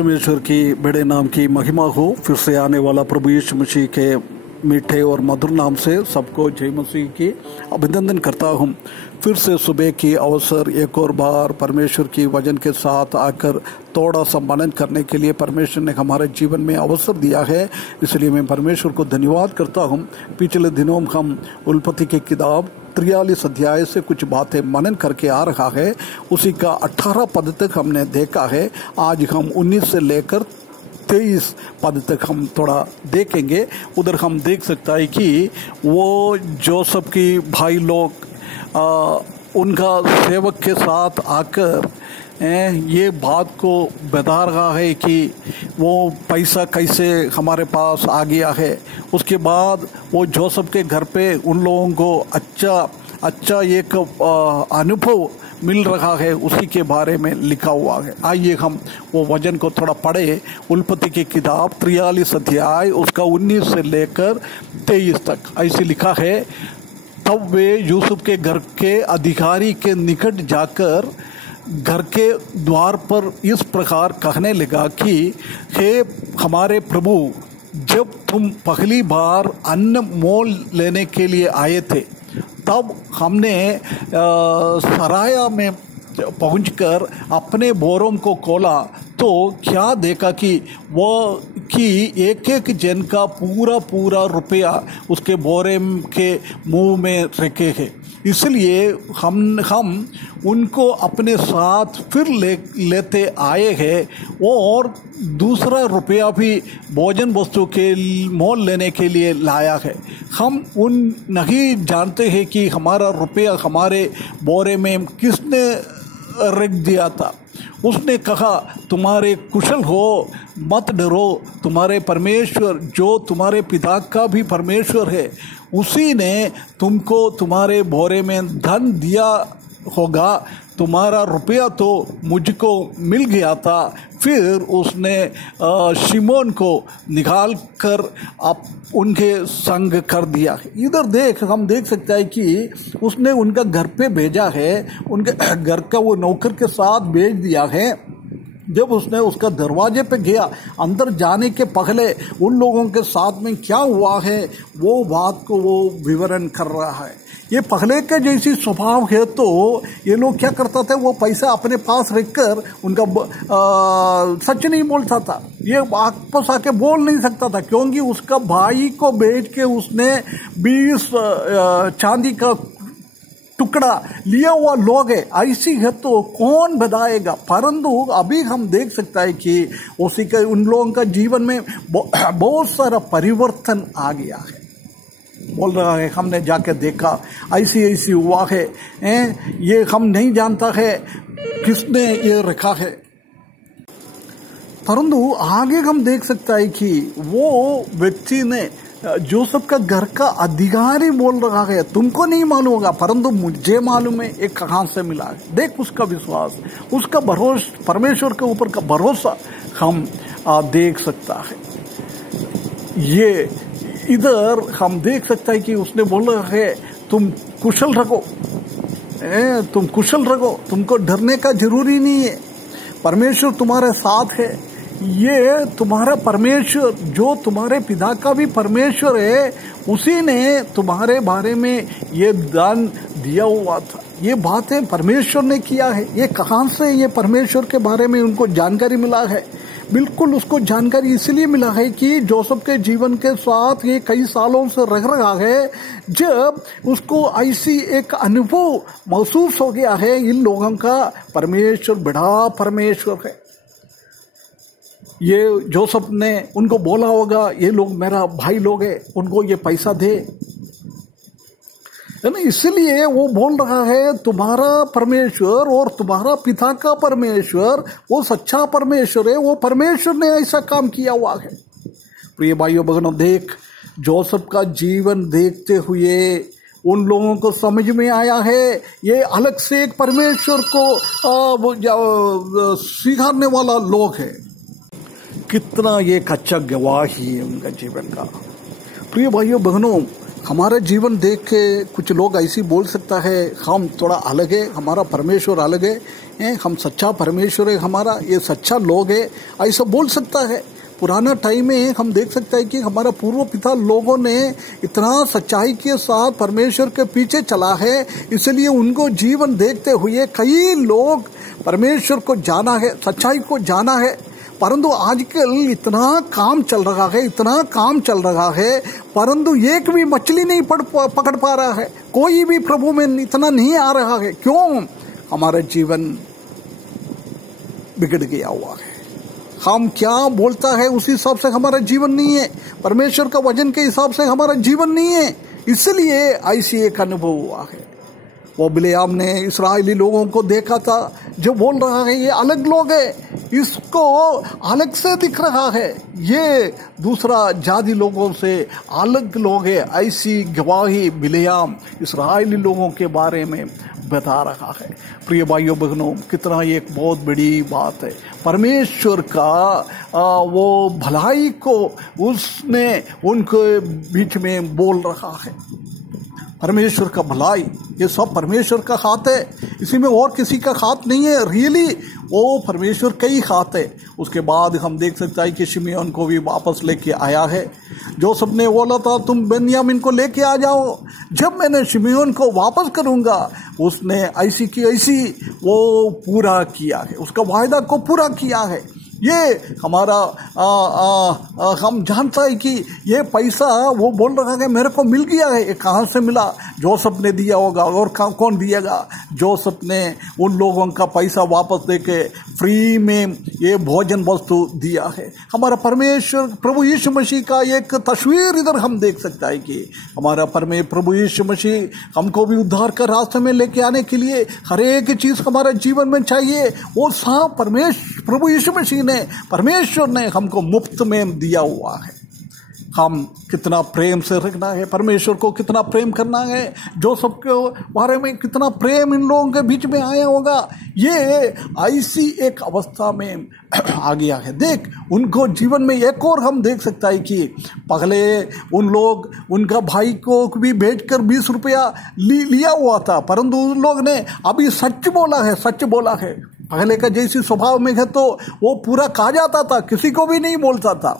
परमेश्वर की बड़े नाम की महिमा हो। फिर से आने वाला प्रभु यीशु मसीह के मीठे और मधुर नाम से सबको जय मसीह की अभिनंदन करता हूँ। फिर से सुबह की अवसर एक और बार परमेश्वर की वचन के साथ आकर थोड़ा सा मनन करने के लिए परमेश्वर ने हमारे जीवन में अवसर दिया है, इसलिए मैं परमेश्वर को धन्यवाद करता हूँ। पिछले दिनों हम उत्पत्ति की किताब 43 अध्याय से कुछ बातें मनन करके आ रहा है, उसी का 18 पद तक हमने देखा है। आज हम 19 से लेकर 23 पद तक हम थोड़ा देखेंगे। उधर हम देख सकता है कि वो जोसेफ की भाई लोग उनका सेवक के साथ आकर ये बात को बता रहा है कि वो पैसा कैसे हमारे पास आ गया है। उसके बाद वो जोसेफ के घर पे उन लोगों को अच्छा एक अनुभव मिल रहा है, उसी के बारे में लिखा हुआ है। आइए हम वो वचन को थोड़ा पढ़े। उत्पत्ति की किताब 43 अध्याय उसका 19 से लेकर 23 तक ऐसे लिखा है। तब वे यूसुफ के घर के अधिकारी के निकट जाकर घर के द्वार पर इस प्रकार कहने लगा कि हे हमारे प्रभु, जब तुम पहली बार अन्न मोल लेने के लिए आए थे तब हमने सराया में पहुंचकर अपने बोरों को खोला तो क्या देखा कि एक एक जन का पूरा रुपया उसके बोरे के मुंह में रखे हैं। इसलिए हम उनको अपने साथ फिर लेते आए हैं और दूसरा रुपया भी भोजन वस्तु के मोल लेने के लिए लाया है। हम नहीं जानते हैं कि हमारा रुपया हमारे बोरे में किसने रख दिया था। उसने कहा, तुम्हारे कुशल हो, मत डरो, तुम्हारे परमेश्वर जो तुम्हारे पिता का भी परमेश्वर है उसी ने तुमको तुम्हारे बोरे में धन दिया होगा। तुम्हारा रुपया तो मुझको मिल गया था। फिर उसने शिमोन को निकाल कर उनके संग कर दिया। इधर हम देख सकते हैं कि उसने उनका घर पे भेजा है, उनके घर का वो नौकर के साथ भेज दिया है। जब उसने उसका दरवाजे पे गया, अंदर जाने के पहले उन लोगों के साथ में क्या हुआ है वो बात को वो विवरण कर रहा है। ये पहले के जैसी स्वभाव है तो ये लोग क्या करता था, वो पैसा अपने पास रखकर उनका सच नहीं बोलता था, ये आपस आके बोल नहीं सकता था, क्योंकि उसका भाई को बेच के उसने 20 चांदी का टुकड़ा लिया हुआ लोग है। ऐसी है तो कौन बताएगा। परंतु अभी हम देख सकता है कि उसी के उन लोगों का जीवन में बहुत सारा परिवर्तन आ गया है। बोल रहा है हमने जाके देखा, ऐसी हुआ है, ये हम नहीं जानता है किसने ये रखा है। परंतु आगे हम देख सकता है कि वो व्यक्ति ने जोसेफ का घर का अधिकारी बोल रहा है, तुमको नहीं मालूम होगा परंतु मुझे मालूम है। एक कहां से मिला है। देख उसका विश्वास, उसका भरोसा, परमेश्वर के ऊपर का भरोसा हम देख सकता है। ये इधर हम देख सकता है कि उसने बोला है तुम कुशल रखो, तुमको डरने का जरूरी नहीं है, परमेश्वर तुम्हारे साथ है। ये तुम्हारा परमेश्वर जो तुम्हारे पिता का भी परमेश्वर है उसी ने तुम्हारे बारे में ये दान दिया हुआ था। ये बातें परमेश्वर ने किया है। ये कहां से ये परमेश्वर के बारे में उनको जानकारी मिला है? बिल्कुल उसको जानकारी इसलिए मिला है कि जोसेफ के जीवन के साथ ये कई सालों से रह रहा है। जब उसको ऐसी एक अनुभव महसूस हो गया है, इन लोगों का परमेश्वर बड़ा परमेश्वर है। ये जोसेफ ने उनको बोला होगा ये लोग मेरा भाई लोग है, उनको ये पैसा दे, है ना। इसलिए वो बोल रहा है तुम्हारा परमेश्वर और तुम्हारा पिता का परमेश्वर वो सच्चा परमेश्वर है, वो परमेश्वर ने ऐसा काम किया हुआ है। प्रिय भाइयों बहनों, देख जोसेफ का जीवन देखते हुए उन लोगों को समझ में आया है ये अलग से एक परमेश्वर को स्वीकारने वाला लोग है। कितना ये अच्छा गवाही है उनका जीवन का। प्रिय भाइयों बहनों, हमारा जीवन देख के कुछ लोग ऐसी बोल सकता है हम थोड़ा अलग है, हमारा परमेश्वर अलग है, हम सच्चा परमेश्वर है, हमारा ये सच्चा लोग है, ऐसा बोल सकता है। पुराना टाइम में हम देख सकते हैं कि हमारा पूर्व पिता लोगों ने इतना सच्चाई के साथ परमेश्वर के पीछे चला है, इसलिए उनको जीवन देखते हुए कई लोग परमेश्वर को जाना है, सच्चाई को जाना है। परंतु आजकल इतना काम चल रहा है, इतना काम चल रहा है, परंतु एक भी मछली नहीं पकड़ पा रहा है, कोई भी प्रभु में इतना नहीं आ रहा है। क्यों? हमारा जीवन बिगड़ गया हुआ है। हम क्या बोलता है उस हिसाब से हमारा जीवन नहीं है, परमेश्वर का वचन के हिसाब से हमारा जीवन नहीं है, इसलिए ऐसी एक अनुभव हुआ है। वो बिलेआम ने इस्राएली लोगों को देखा था जो बोल रहा है ये अलग लोग है, इसको अलग से दिख रहा है, ये दूसरा जाति लोगों से अलग लोग है। ऐसी गवाही बिलेआम इस्राएली लोगों के बारे में बता रहा है। प्रिय भाइयों बहनों, कितना एक बहुत बड़ी बात है। परमेश्वर का वो भलाई को उसने उनके बीच में बोल रहा है। परमेश्वर का भलाई ये सब परमेश्वर का हाथ है, इसी में और किसी का हाथ नहीं है। रियली वो परमेश्वर का ही हाथ है। उसके बाद हम देख सकते हैं कि शिमयोन को भी वापस लेके आया है। जोसेफ ने बोला था तुम बेन्यामीन को लेके आ जाओ, जब मैंने शिमयोन को वापस करूंगा, उसने ऐसी की ऐसी वो पूरा किया है, उसका वायदा को पूरा किया है। ये हमारा हम जानता है कि ये पैसा वो बोल रहा है मेरे को मिल गया है, ये कहाँ से मिला? जोसेफ ने दिया होगा, और कौन दिएगा? जोसेफ ने उन लोगों का पैसा वापस देके फ्री में ये भोजन वस्तु दिया है। हमारा परमेश्वर प्रभु यीशु मसीह का एक तस्वीर इधर हम देख सकता है कि हमारा प्रभु यीशु मसीह हमको भी उद्धार का रास्ते में लेके आने के लिए हर एक चीज हमारा जीवन में चाहिए, वो सब प्रभु यीशु मसीह परमेश्वर ने हमको मुफ्त में दिया हुआ है। हम कितना प्रेम से रखना है, परमेश्वर को कितना प्रेम करना है, जो सबके बारे में कितना प्रेम इन लोगों के बीच में आया होगा, ये ऐसी एक अवस्था में आ गया है। देख, उनको जीवन में एक और हम देख सकता है कि पहले उन लोग उनका भाई को भी भेज कर 20 रुपया लिया हुआ था, परंतु उन लोग ने अभी सच बोला है। पहले का जैसी स्वभाव में है तो वो पूरा कहा जाता था, किसी को भी नहीं बोलता था,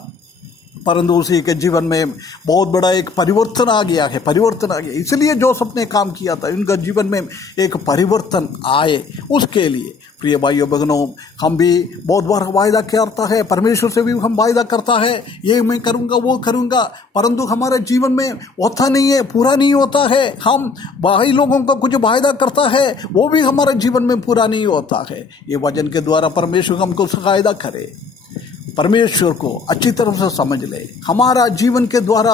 परंतु उसी के जीवन में बहुत बड़ा एक परिवर्तन आ गया है। इसलिए जो सबने काम किया था उनका जीवन में एक परिवर्तन आए, उसके लिए प्रिय भाइयों बहनों, हम भी बहुत बार वायदा करता है, परमेश्वर से भी हम वायदा करता है ये मैं करूंगा वो करूंगा, परंतु हमारे जीवन में होता नहीं है, पूरा नहीं होता है। हम भाई लोगों को कुछ वायदा करता है, वो भी हमारे जीवन में पूरा नहीं होता है। ये वचन के द्वारा परमेश्वर हमको सहायता करे, परमेश्वर को अच्छी तरह से समझ ले। हमारा जीवन के द्वारा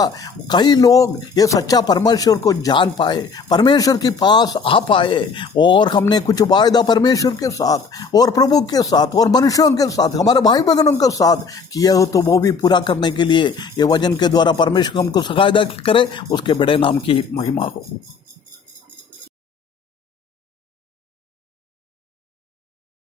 कई लोग ये सच्चा परमेश्वर को जान पाए, परमेश्वर के पास आ पाए, और हमने कुछ वायदा परमेश्वर के साथ और प्रभु के साथ और मनुष्यों के साथ, हमारे भाई बहनों के साथ किया हो, तो वो भी पूरा करने के लिए ये वचन के द्वारा परमेश्वर हमको सहायता करे। उसके बड़े नाम की महिमा हो।